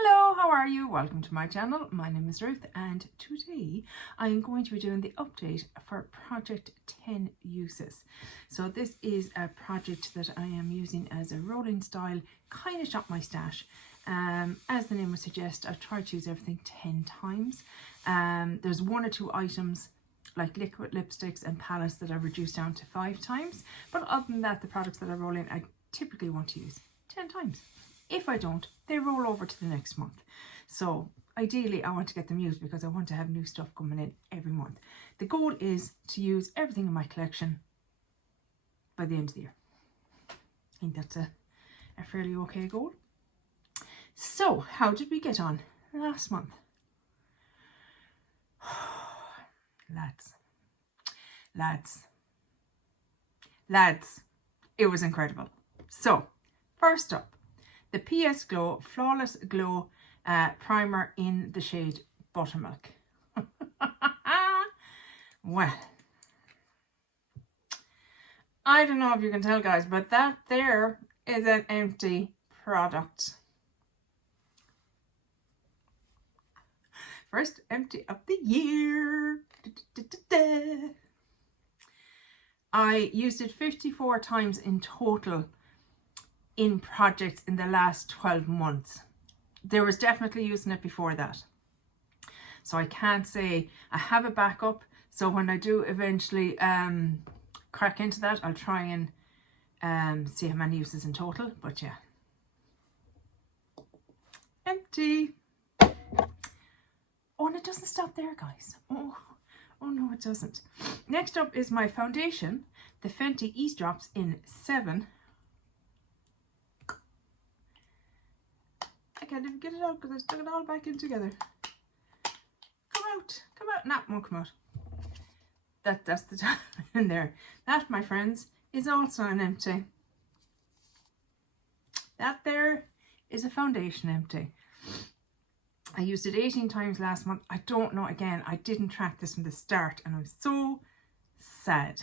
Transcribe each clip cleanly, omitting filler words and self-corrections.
Hello, how are you? Welcome to my channel. My name is Ruth and today I am going to be doing the update for project 10 uses. So this is a project that I am using as a rolling style kind of shop my stash. As the name would suggest, I've tried to use everything 10 times. There's one or two items like liquid lipsticks and palettes that I've reduced down to 5 times. But other than that, the products that I roll in, I typically want to use 10 times. If I don't, they roll over to the next month. So ideally, I want to get them used because I want to have new stuff coming in every month. The goal is to use everything in my collection by the end of the year. I think that's a fairly okay goal. So how did we get on last month? Lads, it was incredible. So first up, the PS Glow Flawless Glow primer in the shade Buttermilk. Well, I don't know if you can tell, guys, but that there is an empty product. First empty of the year. I used it 54 times in total in projects in the last 12 months. There was definitely using it before that. So I can't say I have a backup. So when I do eventually crack into that, I'll try and see how many uses in total. But yeah. Empty. Oh, and it doesn't stop there, guys. Oh no, it doesn't. Next up is my foundation, the Fenty Ease Drops in 7. I can't even get it out because I stuck it all back in together. Come out. Nah, it won't come out. That's the time in there. That, my friends, is also an empty. That there is a foundation empty. I used it 18 times last month. I don't know, again, I didn't track this from the start and I'm so sad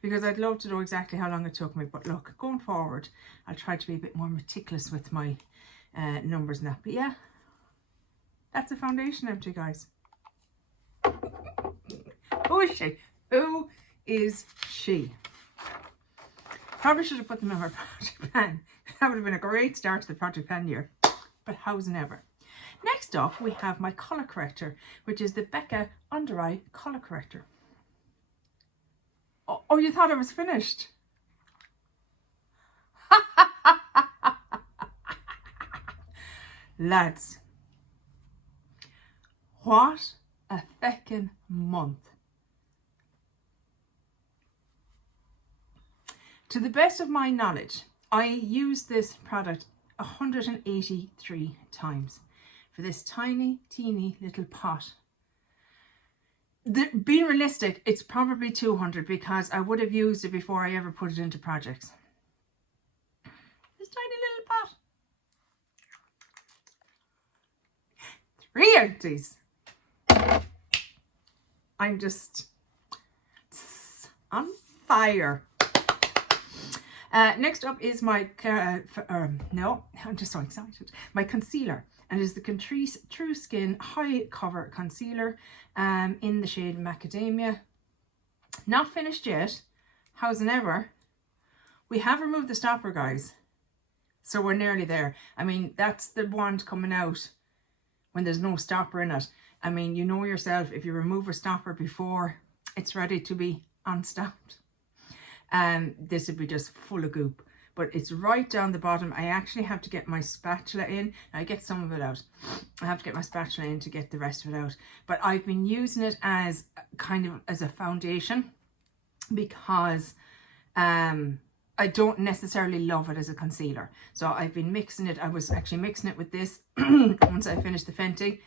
because I'd love to know exactly how long it took me. But look, going forward, I'll try to be a bit more meticulous with my numbers and that. But yeah, that's a foundation empty, guys. Who is she? Who is she? Probably should have put them in my project plan. That would have been a great start to the project plan year. But how's never. Next up, we have my colour corrector, which is the Becca Under Eye Colour Corrector. Oh, you thought I was finished? Lads, what a feckin' month. To the best of my knowledge, I used this product 183 times for this tiny, teeny little pot. Being realistic, it's probably 200 because I would have used it before I ever put it into projects. This tiny little pot. 3 empties. I'm just on fire. Next up is my, no, I'm just so excited. My concealer, and it is the Catrice True Skin High Cover Concealer in the shade Macadamia. Not finished yet, how's ever. We have removed the stopper, guys. So we're nearly there. I mean, that's the wand coming out when there's no stopper in it. I mean, you know yourself, if you remove a stopper before it's ready to be unstopped, this would be just full of goop. But it's right down the bottom. I actually have to get my spatula in. I get some of it out. I have to get my spatula in to get the rest of it out. But I've been using it as kind of as a foundation because I don't necessarily love it as a concealer. So I've been mixing it. I was actually mixing it with this once I finished the Fenty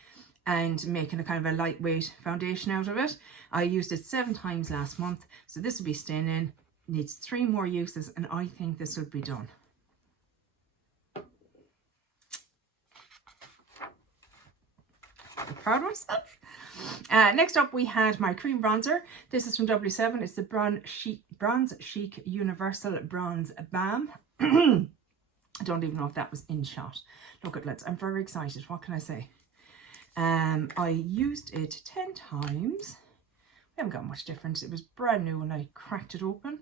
and making a kind of a lightweight foundation out of it. I used it 7 times last month. So this will be staying in. Needs 3 more uses and I think this will be done. I'm proud of myself. Next up we had my cream bronzer. This is from W7. It's the Bronze Chic Universal Bronze Balm. I don't even know if that was in shot. Look at, I'm very excited. What can I say? I used it 10 times. We haven't got much difference. It was brand new when I cracked it open.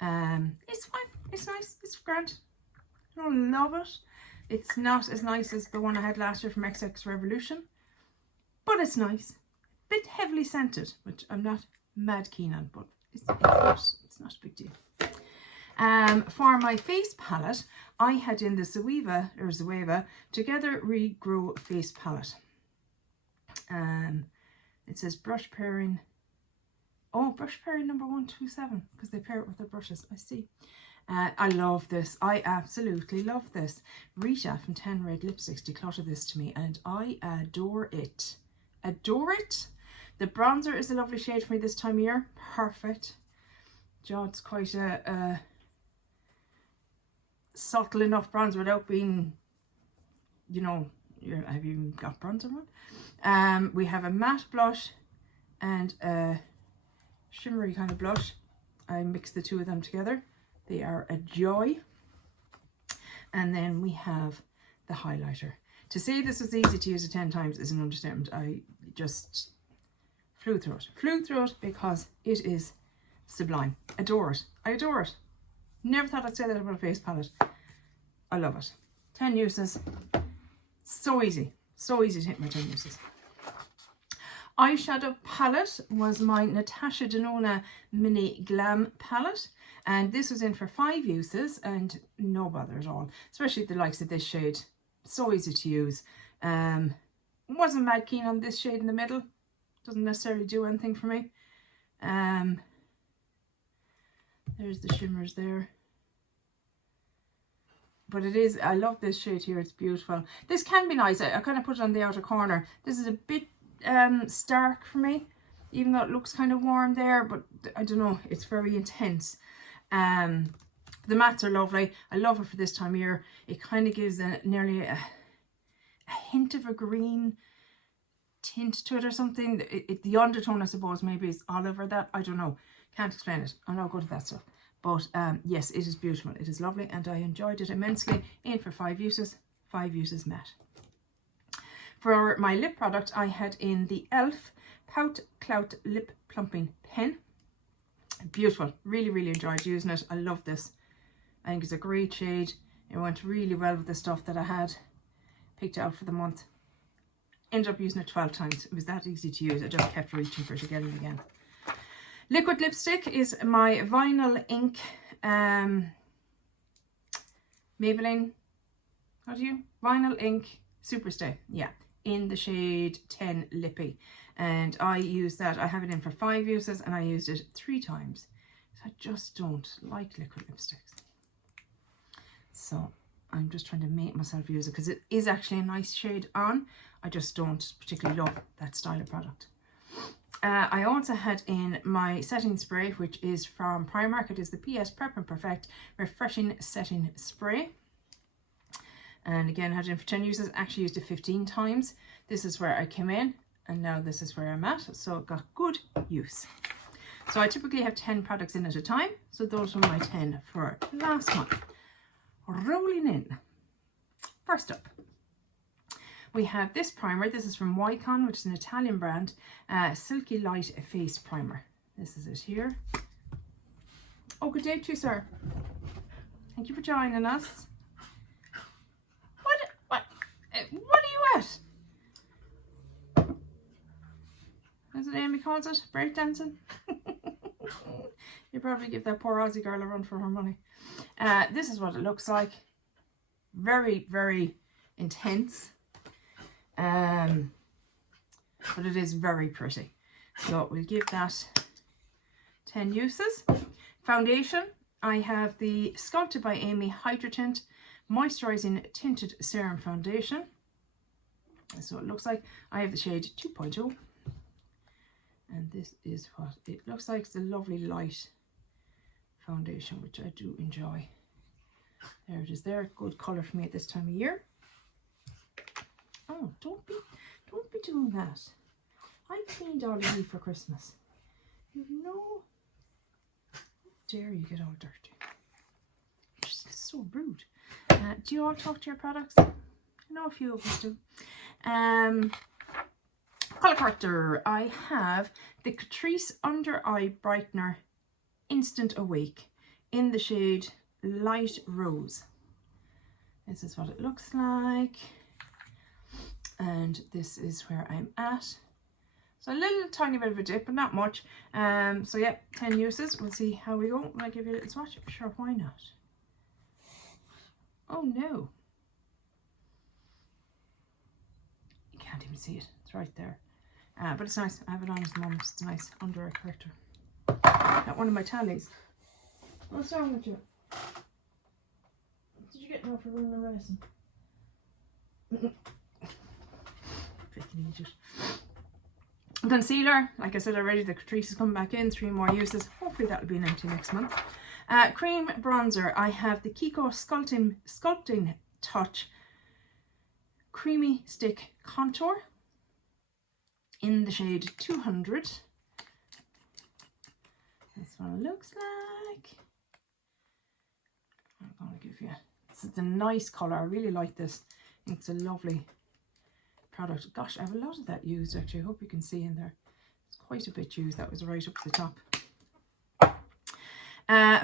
It's fine. It's nice. It's grand. I don't love it. It's not as nice as the one I had last year from XX Revolution, but it's nice. Bit heavily scented, which I'm not mad keen on, but it's not a big deal. For my face palette, I had in the Zoeva Together Regrow face palette. It says brush pairing. Oh, brush pairing number 127, because they pair it with their brushes. I see. I love this. I absolutely love this. Rita from 10 Red Lipsticks decluttered this to me, and I adore it. Adore it. The bronzer is a lovely shade for me this time of year. Perfect. It's quite a subtle enough bronzer without being, you know, have you even got bronzer on? We have a matte blush and a shimmery kind of blush. I mixed the two of them together. They are a joy. And then we have the highlighter. To say this was easy to use it 10 times is an understatement. I just flew through it because it is sublime. Adore it. I adore it. Never thought I'd say that about a face palette. I love it. 10 uses. So easy. So easy to hit my 10 uses. Eyeshadow palette was my Natasha Denona Mini Glam palette. And this was in for 5 uses and no bother at all. Especially the likes of this shade. So easy to use. Wasn't mad keen on this shade in the middle. Doesn't necessarily do anything for me. There's the shimmers there. But it is, I love this shade here. It's beautiful. This can be nice. I kind of put it on the outer corner. This is a bit stark for me, even though it looks kind of warm there, but I don't know, it's very intense. The mattes are lovely. I love it for this time of year. It kind of gives nearly a hint of a green tint to it or something. The undertone, I suppose, maybe is olive or that. I don't know. Can't explain it. I'm not good at that stuff. But yes, it is beautiful. It is lovely and I enjoyed it immensely. In for 5 uses. 5 uses matte. For my lip product, I had in the e.l.f. Pout Clout Lip Plumping Pen. Beautiful. Really, really enjoyed using it. I love this. I think it's a great shade. It went really well with the stuff that I had picked out for the month. Ended up using it 12 times. It was that easy to use. I just kept reaching for it again and again. Liquid lipstick is my Vinyl Ink Maybelline. How do you? Vinyl Ink Superstay. Yeah. In the shade 10 Lippy. And I used that. I have it in for 5 uses and I used it 3 times. I just don't like liquid lipsticks. So I'm just trying to make myself use it because it is actually a nice shade on. I just don't particularly love that style of product. I also had in my setting spray, which is from Primark. It is the PS Prep and Perfect Refreshing Setting Spray. And again, had it in for 10 uses. Actually used it 15 times. This is where I came in and now this is where I'm at. So it got good use. So I typically have 10 products in at a time. So those were my 10 for last month. Rolling in. First up, we have this primer. This is from Wycon, which is an Italian brand. Silky Light Face Primer. This is it here. Oh, good day to you, sir. Thank you for joining us. What are you at? As it Amie calls it, breakdancing. You probably give that poor Aussie girl a run for her money. This is what it looks like. Very, very intense. But it is very pretty. So we'll give that 10 uses. Foundation. I have the Sculpted by Amie Hydra Tint Moisturizing Tinted Serum Foundation. That's what it looks like. I have the shade 2.0. And this is what it looks like. It's a lovely light foundation, which I do enjoy. There it is there. Good colour for me at this time of year. Oh, don't be doing that. I cleaned all of you for Christmas. You know, how dare you get all dirty. Just so rude. Do you all talk to your products? I know a few of us do. Colour corrector. I have the Catrice Under Eye Brightener Instant Awake in the shade Light Rose. This is what it looks like. And this is where I'm at. So a little tiny bit of a dip, but not much. So yeah, 10 uses. We'll see how we go. Will I give you a little swatch? Sure, why not? Oh no. You can't even see it. It's right there. But it's nice. I have it on at the moment. It's a nice under eye corrector. Not one of my tallies. What's wrong with you? Did you get now for running a racing? Freaking idiot. Concealer, like I said already, the Catrice is coming back in, 3 more uses. Hopefully that'll be an empty next month. Cream bronzer, I have the Kiko Sculpting Touch Creamy Stick Contour in the shade 200. That's what it looks like. I'm going to give you, it's a nice colour. I really like this. I think it's a lovely product. Gosh, I have a lot of that used actually. I hope you can see in there. It's quite a bit used. That was right up to the top.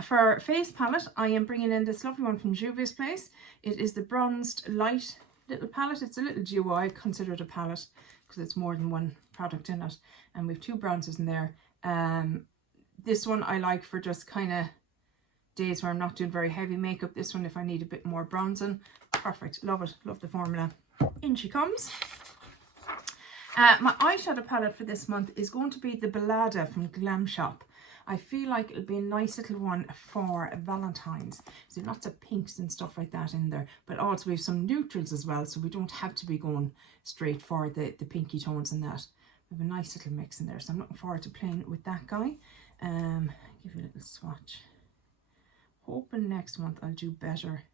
For face palette, I am bringing in this lovely one from Juvia's Place. It is the Bronzed Light little palette. It's a little duo. I consider it a palette because it's more than one product in it. And we have 2 bronzers in there. This one I like for just kind of days where I'm not doing very heavy makeup. This one if I need a bit more bronzing. Perfect. Love it. Love the formula. In she comes. My eyeshadow palette for this month is going to be the Ballada from Glam Shop. I feel like it'll be a nice little one for Valentine's. So lots of pinks and stuff like that in there. But also we have some neutrals as well, so we don't have to be going straight for the pinky tones and that. We have a nice little mix in there. So I'm looking forward to playing with that guy. Give you a little swatch. Hoping next month I'll do better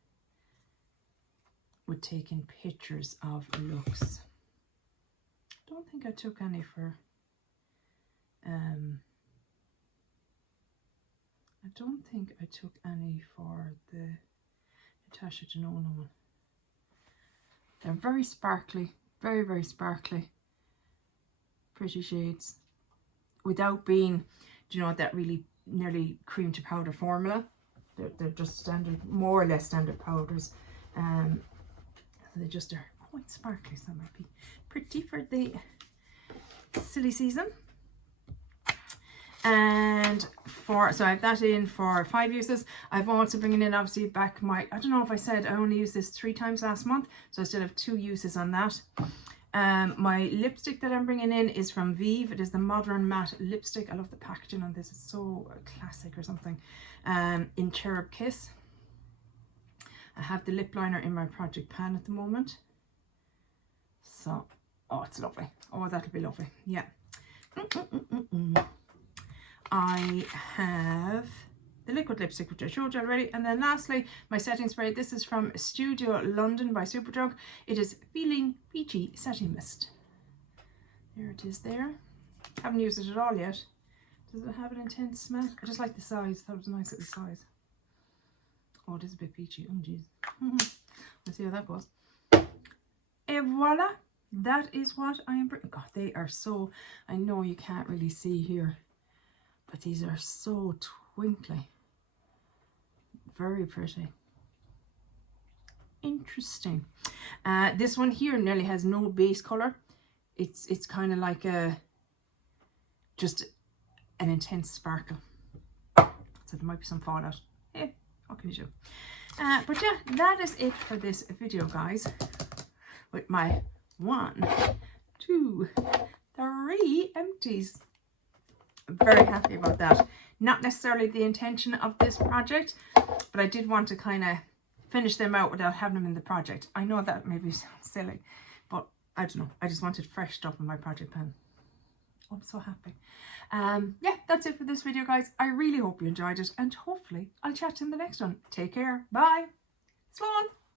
with taking pictures of looks. Don't think I took any for I don't think I took any for the Natasha Denona one. They're very sparkly, very, very sparkly, pretty shades, without being, you know, that really nearly cream to powder formula. They're just standard, more or less standard powders. They just are quite sparkly, so that might be pretty for the silly season. And so I have that in for 5 uses. I've also bringing in obviously back my, I don't know if I said I only used this 3 times last month, so I still have 2 uses on that. My lipstick that I'm bringing in is from Vive. It is the Modern Matte lipstick. I love the packaging on this. It's so classic or something. In Cherub Kiss. I have the lip liner in my project pan at the moment. So, oh, it's lovely. Oh, that'll be lovely. Yeah. I have the liquid lipstick, which I showed you already. And then lastly, my setting spray. This is from Studio London by Superdrug. It is Feeling Peachy Setting Mist. There it is there. Haven't used it at all yet. Does it have an intense smell? I just like the size. That was a nice little size. Oh, it is a bit peachy. Oh, jeez. Let's see how that goes. Et voila. That is what I am bringing. God, they are so... I know you can't really see here, but these are so twinkly. Very pretty. Interesting. This one here nearly has no base colour. It's kind of like a... just an intense sparkle. So there might be some fallout. Hey, what can you do? But yeah, that is it for this video, guys. With my 1, 2, 3 empties. I'm very happy about that. Not necessarily the intention of this project, but I did want to kind of finish them out without having them in the project. I know that maybe sounds silly, but I don't know. I just wanted freshed up in my project pen. Oh, I'm so happy. Yeah, that's it for this video, guys. I really hope you enjoyed it, and hopefully I'll chat to you in the next one. Take care. Bye. Sloan.